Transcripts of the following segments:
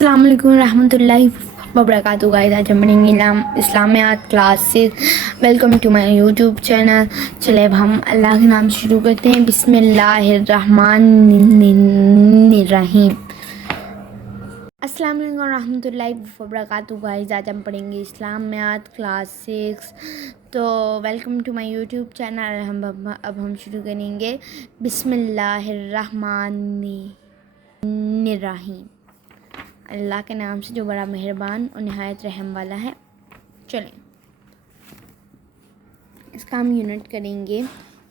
السلام علیکم ورحمۃ اللہ وبرکاتہ گائز. آج ہم پڑھیں گے اسلامیات class 6. Welcome to my YouTube channel. چلے اب ہم اللہ کے نام سے شروع کرتے ہیں. بسم اللہ الرحمن الرحیم. السلام علیکم ورحمۃ اللہ وبرکاتہ گائز. آج ہم پڑھیں گے اسلامیات کلاس 6. تو welcome to my YouTube channel. اب ہم شروع کریں گے. بسم اللہ الرحمن الرحیم. اللہ کے نام سے جو بڑا مہربان اور نہایت رحم والا ہے. چلیں اس کا ہم یونٹ کریں گے.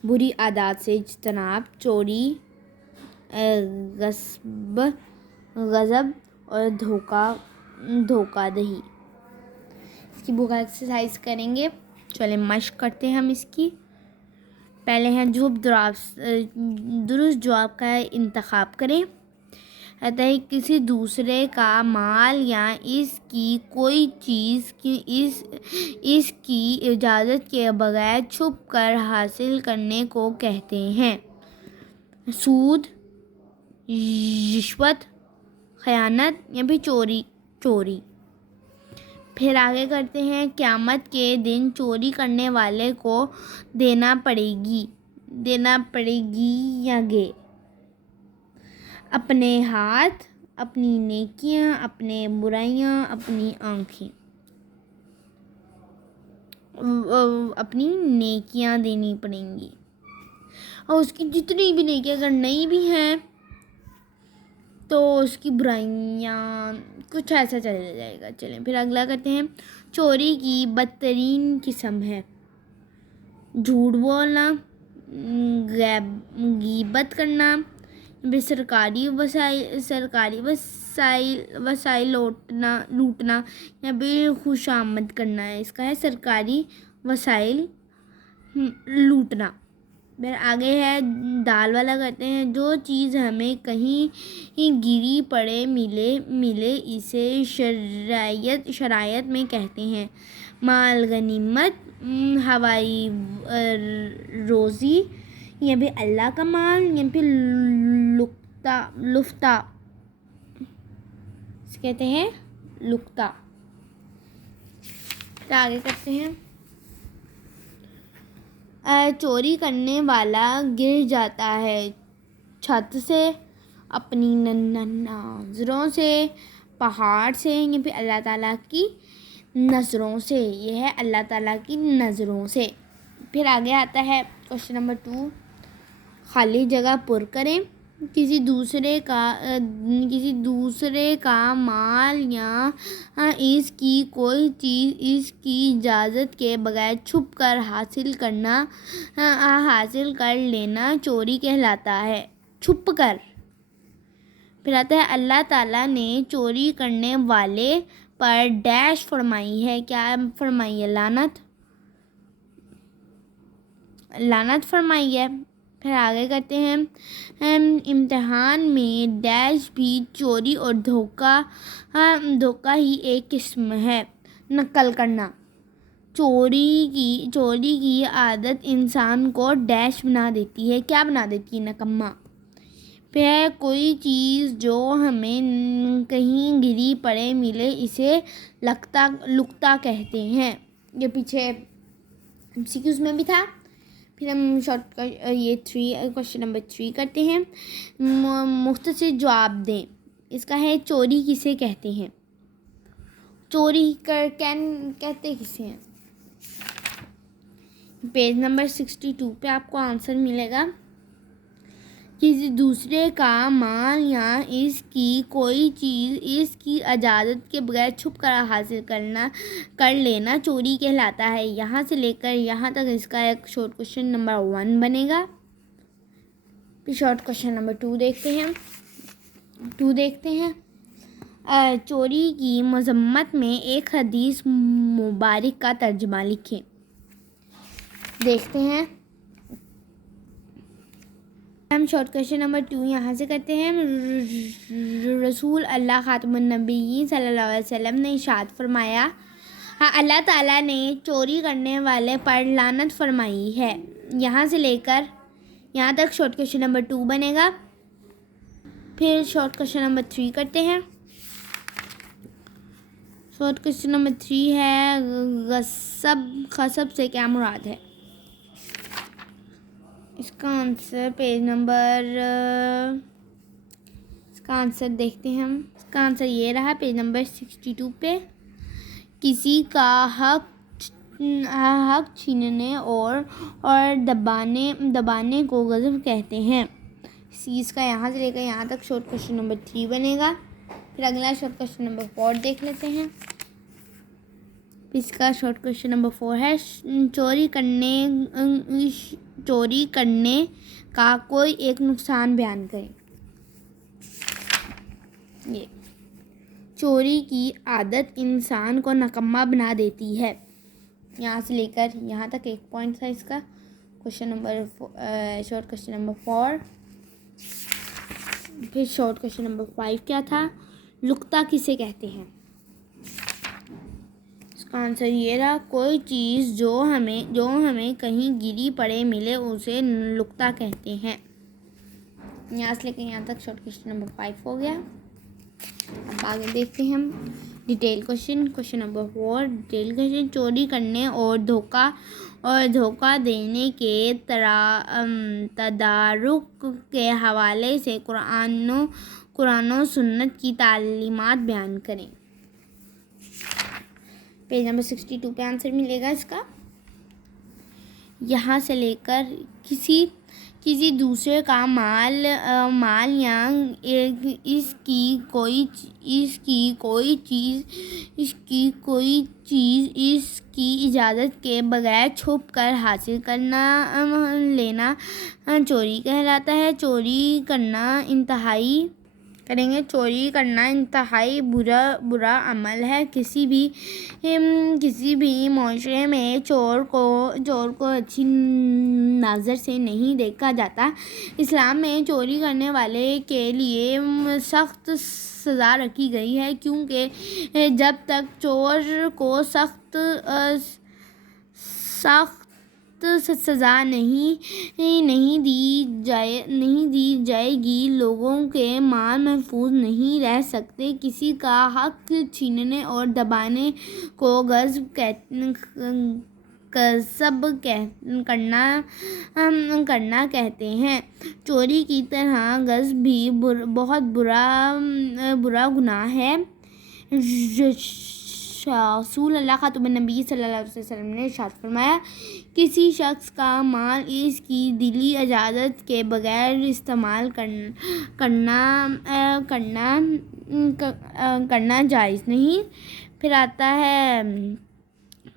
بری عادات سے اجتناب، چوری، غضب اور دھوکہ دہی. اس کی بک ایکسرسائز کریں گے. چلیں مشق کرتے ہیں ہم اس کی. پہلے ہیں درست جواب کا انتخاب کریں. کہتا ہے کسی دوسرے کا مال یا اس کی کوئی چیز اس کی اجازت کے بغیر چھپ کر حاصل کرنے کو کہتے ہیں. سود، رشوت، خیانت یا پھر چوری. پھر آگے کرتے ہیں قیامت کے دن چوری کرنے والے کو دینا پڑے گی یا گے. اپنے ہاتھ، اپنی نیکیاں، اپنے برائیاں، اپنی آنکھیں. اپنی نیکیاں دینی پڑیں گی اور اس کی جتنی بھی نیکیاں اگر نہیں بھی ہیں تو اس کی برائیاں کچھ ایسا چلا جائے گا. چلیں پھر اگلا کرتے ہیں. چوری کی بدترین قسم ہے جھوٹ بولنا، غیبت کرنا، سرکاری وسائل لوٹنا یا پھر خوشامد کرنا ہے. اس کا ہے سرکاری وسائل لوٹنا. پھر آگے ہے دال والا کرتے ہیں. جو چیز ہمیں کہیں گری پڑے ملے اسے شرائط میں کہتے ہیں مال، غنیمت، ہوائی روزی یا پھر اللہ کا مال یا پھر لفتہ کہتے ہیں لقطہ. پھر آگے کرتے ہیں. چوری کرنے والا گر جاتا ہے چھت سے، اپنی نظروں سے، پہاڑ سے یا پھر اللہ تعالیٰ کی نظروں سے. یہ ہے اللہ تعالیٰ کی نظروں سے. پھر آگے آتا ہے کوشچن نمبر 2. خالی جگہ پر کریں. کسی دوسرے کا مال یا اس کی کوئی چیز اس کی اجازت کے بغیر چھپ کر حاصل کر لینا چوری کہلاتا ہے. چھپ کر. پھر آتا ہے اللہ تعالیٰ نے چوری کرنے والے پر ڈیش فرمائی ہے. کیا فرمائی ہے؟ لعنت فرمائی ہے. پھر آگے کرتے ہیں. امتحان میں ڈیش بھی چوری اور دھوکہ ہی ایک قسم ہے. نقل کرنا. چوری کی عادت انسان کو ڈیش بنا دیتی ہے. کیا بنا دیتی ہے؟ نکما. پھر کوئی چیز جو ہمیں کہیں گری پڑے ملے اسے لقطہ کہتے ہیں. یہ پیچھے MCQs میں بھی تھا. پھر ہم کوشچن نمبر 3 کرتے ہیں. مختصر جواب دیں. اس کا ہے چوری کسے کہتے ہیں؟ چوری کہتے کسے ہیں؟ پیج نمبر 62 پہ آپ کو آنسر ملے گا. کسی دوسرے کا مال یا اس کی کوئی چیز اس کی اجازت کے بغیر چھپ کر حاصل کر لینا چوری کہلاتا ہے. یہاں سے لے کر یہاں تک اس کا ایک شارٹ کوشچن نمبر 1 بنے گا. پھر شارٹ کوشچن نمبر 2 دیکھتے ہیں. چوری کی مذمت میں ایک حدیث مبارک کا ترجمہ لکھیں. دیکھتے ہیں. ہم شارٹ کوشچن نمبر 2 یہاں سے کرتے ہیں. رسول اللہ خاتم النبیین صلی اللہ علیہ وسلم نے ارشاد فرمایا اللہ تعالیٰ نے چوری کرنے والے پر لعنت فرمائی ہے. یہاں سے لے کر یہاں تک شارٹ کوشچن نمبر 2 بنے گا. پھر شارٹ کوشچن نمبر 3 کرتے ہیں. شارٹ کوشچن نمبر 3 ہے غصب سے کیا مراد ہے؟ اس کا آنسر دیکھتے ہیں ہم. اس کا آنسر یہ رہا پیج نمبر 62 پہ. کسی کا حق چھیننے اور دبانے کو غصب کہتے ہیں. اس چیز کا یہاں سے لے کر یہاں تک شارٹ کوشچن نمبر 3 بنے گا. پھر اگلا شارٹ کوشچن نمبر 4 دیکھ لیتے ہیں. اس کا شارٹ کوشچن نمبر 4 ہے چوری کرنے کا کوئی ایک نقصان بیان کریں. یہ چوری کی عادت انسان کو نکما بنا دیتی ہے. یہاں سے لے کر یہاں تک ایک پوائنٹ تھا اس کا. Short question number 4. پھر شارٹ کوشچن نمبر 5 کیا تھا؟ لقطہ کسے کہتے ہیں؟ اس کا آنسر یہ رہا کوئی چیز جو ہمیں کہیں گری پڑے ملے اسے لقطہ کہتے ہیں. یہاں سے لے کے یہاں تک شارٹ کوشچن نمبر 5 ہو گیا. اب آگے دیکھتے ہیں ہم detail question number 4. Detail question چوری کرنے اور دھوکہ دینے کے تدارک کے حوالے سے قرآن و سنت کی تعلیمات بیان کریں. پیج نمبر 62 پہ آنسر ملے گا اس کا. یہاں سے لے کر کسی دوسرے کا مال یا اس کی کوئی چیز اس کی اجازت کے بغیر چھپ کر حاصل لینا چوری کہلاتا ہے. چوری کرنا انتہائی برا عمل ہے. کسی بھی معاشرے میں چور کو اچھی نظر سے نہیں دیکھا جاتا. اسلام میں چوری کرنے والے کے لیے سخت سزا رکھی گئی ہے کیونکہ جب تک چور کو سخت سزا نہیں دی جائے گی لوگوں کے مال محفوظ نہیں رہ سکتے. کسی کا حق چھیننے اور دبانے کو غصب کرنا کہتے ہیں. چوری کی طرح غصب بھی بہت برا گناہ ہے. رسول اللہ خاتم النبی صلی اللہ علیہ وسلم نے ارشاد فرمایا کسی شخص کا مال اس کی دلی اجازت کے بغیر استعمال کرنا جائز نہیں.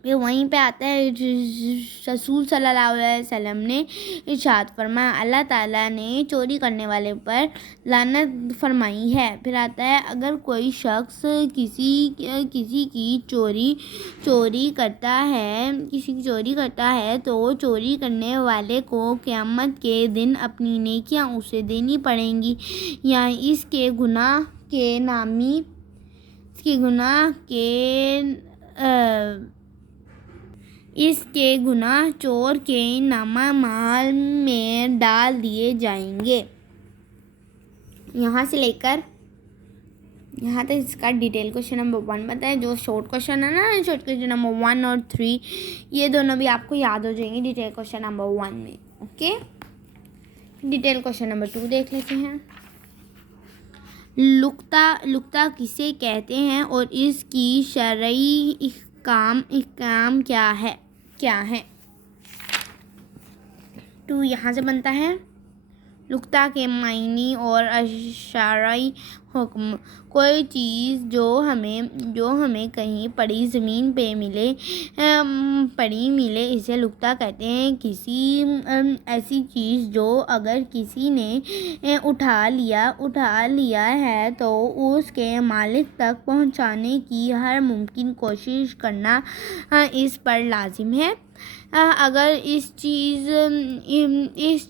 پھر وہیں پہ آتا ہے رسول صلی اللہ علیہ وسلم نے ارشاد فرمایا اللہ تعالیٰ نے چوری کرنے والے پر لعنت فرمائی ہے. پھر آتا ہے اگر کوئی شخص کسی کی چوری کرتا ہے تو چوری کرنے والے کو قیامت کے دن اپنی نیکیاں اسے دینی پڑیں گی یا اس کے گناہ چور کے نامہ مال میں ڈال دیے جائیں گے. یہاں سے لے کر یہاں تک اس کا ڈیٹیل کوشچن نمبر 1 بتایا. جو شارٹ کوشچن ہے نا شارٹ کوشچن نمبر 1 اور 3 یہ دونوں بھی آپ کو یاد ہو جائیں گے ڈیٹیل کوشچن نمبر 1 میں. اوکے ڈیٹیل کوشچن نمبر 2 دیکھ لیتے ہیں. لقطہ کسے کہتے ہیں اور اس کی شرعی احکام کیا ہے؟ 2 یہاں سے بنتا ہے. لقطہ کے معنی اور شرعی حکم. کوئی چیز جو ہمیں کہیں پڑی زمین پہ ملے اسے لقطہ کہتے ہیں. کسی ایسی چیز جو اگر کسی نے اٹھا لیا ہے تو اس کے مالک تک پہنچانے کی ہر ممکن کوشش کرنا اس پر لازم ہے. اگر اس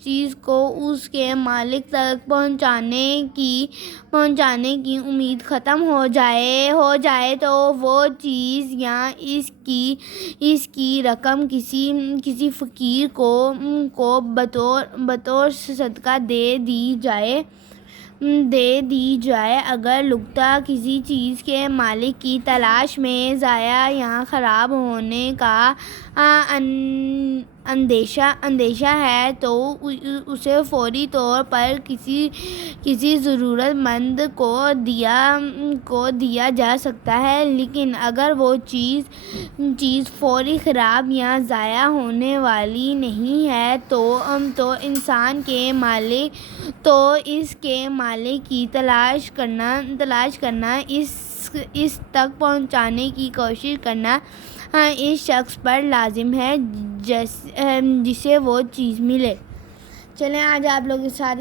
چیز کو اس کے مالک تک پہنچانے کی امید ختم ہو جائے تو وہ چیز یا اس کی رقم کسی فقیر کو بطور صدقہ دے دی جائے. دے دی جائے۔ اگر لقطہ کسی چیز کے مالک کی تلاش میں ضائع یا خراب ہونے کا اندیشہ ہے تو اسے فوری طور پر کسی ضرورت مند کو دیا جا سکتا ہے، لیکن اگر وہ چیز فوری خراب یا ضائع ہونے والی نہیں ہے تو اس کے مالک کی تلاش کرنا، اس تک پہنچانے کی کوشش کرنا اس شخص پر لازم ہے جسے وہ چیز ملے۔ چلیں آج آپ لوگ کے ساتھ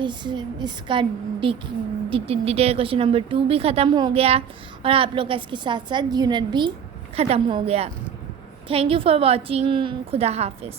اس کا ڈیٹیل کوشچن نمبر 2 بھی ختم ہو گیا اور آپ لوگ کا اس کے ساتھ ساتھ یونٹ بھی ختم ہو گیا۔ Thank you for watching. خدا حافظ۔